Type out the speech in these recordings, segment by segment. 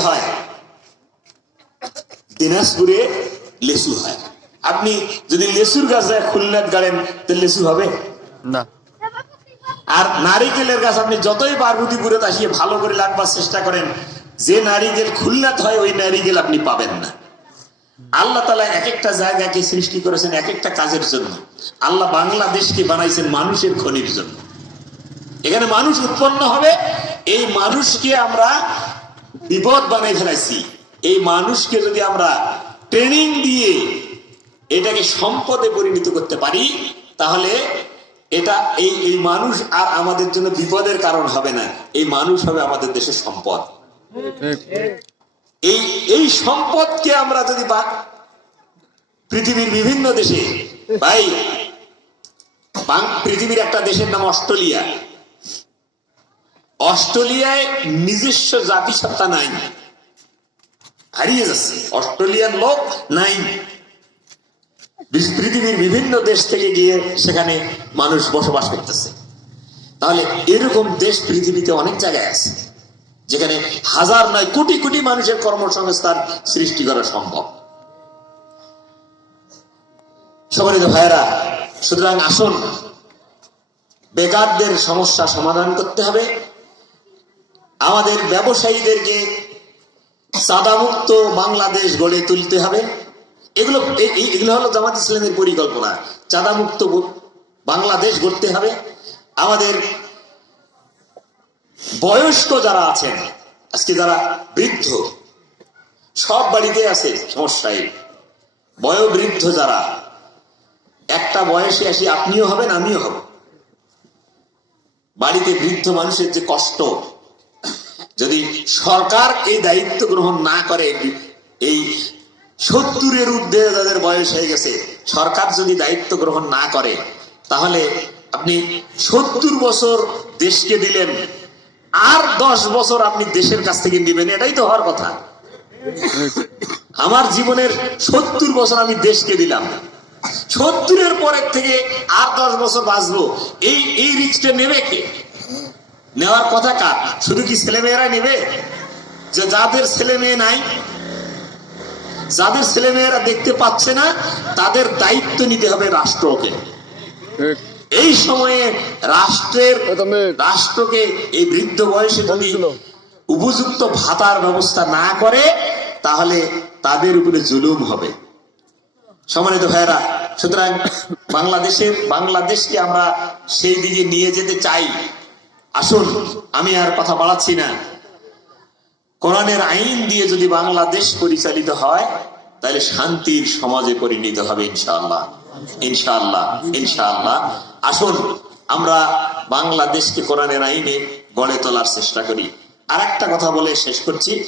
হয় দিনাজপুরে লেসু হয়। আপনি যদি লেসুর গাছ খুলনাত গাড়েন তো লেসু হবে? না। আর নারিকেলের গাছ আপনি যতই পার্বতীপুরে আসিয়ে ভালো করে লাগবার চেষ্টা করেন যে নারিকেল খুলনাত হয় ওই নারিকেল আপনি পাবেন না। আল্লাহ তালা এক একটা জায়গাকে সৃষ্টি করেছেন এক একটা কাজের জন্য। আল্লাহ বাংলাদেশকে বানাইছেন মানুষের খনির জন্য। এখানে মানুষ উৎপন্ন হবে এই মানুষকে আমরা বিপদ বানাই ফেলাইছি। এই মানুষকে যদি আমরা ট্রেনিং দিয়ে এটাকে সম্পদে পরিণত করতে পারি, তাহলে এটা এই এই মানুষ আর আমাদের জন্য বিপদের কারণ হবে না। এই মানুষ হবে আমাদের দেশের সম্পদ। এই এই সম্পদকে আমরা যদি পৃথিবীর বিভিন্ন দেশে, ভাই পৃথিবীর একটা দেশের নাম অস্ট্রেলিয়া। অস্ট্রেলিয়ায় নিজস্ব জাতিসত্তা নাই। হারিয়ে যাচ্ছে। অস্ট্রেলিয়ান লোক নাই। পৃথিবীর বিভিন্ন দেশ থেকে গিয়ে সেখানে মানুষ বসবাস করতেছে। তাহলে এরকম দেশ পৃথিবীতে অনেক জায়গায় আছে, যেখানে হাজার নয়, কোটি কোটি মানুষের কর্মসংস্থান সৃষ্টি করা সম্ভব। সম্মানিত ভাইয়েরা, সুতরাং আসুন, বেকারদের সমস্যা সমাধান করতে হবে। আমাদের ব্যবসায়ীদেরকে চাঁদামুক্ত বাংলাদেশ গড়ে তুলতে হবে। এগুলো এগুলো হলো জামাত ইসলামের পরিকল্পনা। চাঁদামুক্ত বাংলাদেশ গড়তে হবে। আমাদের বয়স্ক যারা আছেন, আজকে যারা বৃদ্ধ, সব বাড়িতে আছে সমস্যায় বয়োবৃদ্ধ যারা, একটা বয়সে আসি আপনিও হবেন, আমিও হব। বাড়িতে বৃদ্ধ মানুষের যে কষ্ট যদি সরকার এই দায়িত্ব গ্রহণ না করে, এই সত্তরের ঊর্ধ্বে যাদের বয়স হয়ে গেছে, সরকার যদি দায়িত্ব গ্রহণ না করে, তাহলে আপনি সত্তর বছর দেশকে দিলেন, আর দশ বছর আপনি দেশের কাছ থেকে নেবেন এটাই তো হওয়ার কথা। আমার জীবনের সত্তর বছর আমি দেশকে দিলাম। সত্তরের পরের থেকে আর দশ বছর বাঁচবো, এই এই রিক্সটা নেবে কে? নেওয়ার কথা কার? শুধু কি ছেলে মেয়েরা নেবে? যে যাদের ছেলে মেয়ে নাই, যাদের ছেলে মেয়েরা দেখতে পাচ্ছে না, তাদের দায়িত্ব নিতে হবে রাষ্ট্রকে। এই সময়ে রাষ্ট্রের। রাষ্ট্রকে এই বৃদ্ধ বয়সে যদি উপযুক্ত ভাতার ব্যবস্থা না করে, তাহলে তাদের উপরে জুলুম হবে। সম্মানিত ভাইয়েরা, সুতরাং বাংলাদেশের বাংলাদেশকে আমরা সেই দিকে নিয়ে যেতে চাই। আসুন, আমি আর কথা বাড়াচ্ছি না। কোরআনের আইন দিয়ে যদি বাংলাদেশ পরিচালিত হয়, তাহলে শান্তির সমাজে পরিণত হবে ইনশাআল্লাহ। ইনশাআল্লাহ ইনশাআল্লাহ। আসুন, আমরা বাংলাদেশকে কোরআনের আইনে গড়ে তোলার চেষ্টা করি। আর একটা কথা বলে শেষ করছি।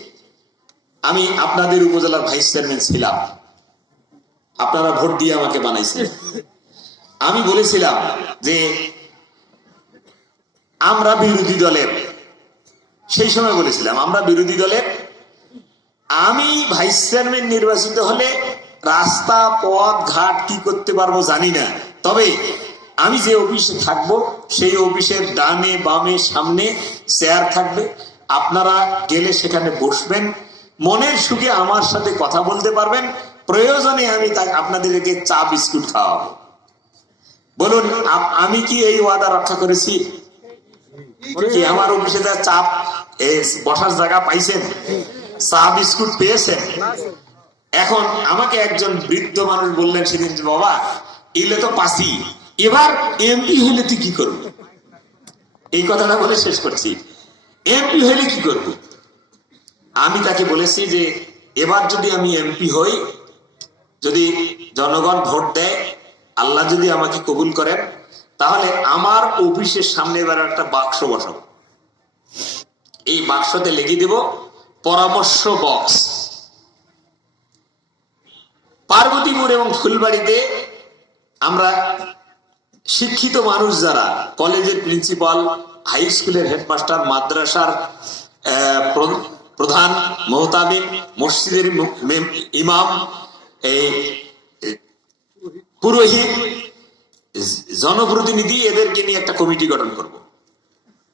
আমি আপনাদের উপজেলার ভাইস চেয়ারম্যান ছিলাম। আপনারা ভোট দিয়ে আমাকে বানাইছেন। আমি বলেছিলাম যে আমরা বিরোধী দলের। সেই সময় বলেছিলাম, আমরা বিরোধী দলের। আমি ভাইস চেয়ারম্যান নির্বাচিত হলে রাস্তা, পথ, ঘাট কি করতে পারব জানি না। তবে আমি যে অফিসে থাকব, সেই অফিসের ডানে, বামে, সামনে চেয়ার থাকবে। আপনারা গেলে সেখানে বসবেন। মনের সুখে আমার সাথে কথা বলতে পারবেন। প্রয়োজনে আমি আপনাদেরকে চা বিস্কুট খাওয়াবো। বলুন আমি কি এই ওয়াদা রক্ষা করেছি? কি আমার অফিসে যা চাপ বসার জায়গা পাইছেন, চা বিস্কুট পেয়েছেন। এখন আমাকে একজন বৃদ্ধ মানুষ বললেন সেদিন বাবা, এলে তো পাসি। এবার এমপি হলে তুই কি করবি? এই কথাটা বলে শেষ করছি। এমপি হলে কি করব? আমি তাকে বলেছি যে, এবার যদি আমি এমপি হই, যদি জনগণ ভোট দেয়, আল্লাহ যদি আমাকে কবুল করেন তাহলে আমার অফিসের সামনে এবার একটা বাক্স বসাবো এই বাক্সতে লিখে দেব পরামর্শ বক্স। পার্বতীপুর এবং ফুলবাড়িতে আমরা শিক্ষিত মানুষ যারা কলেজের প্রিন্সিপাল হাই স্কুলের হেডমাস্টার মাদ্রাসার প্রধান মোহতামিম মসজিদের ইমাম এই, পুরোহিত জনপ্রতিনিধি এদেরকে নিয়ে একটা কমিটি গঠন করব।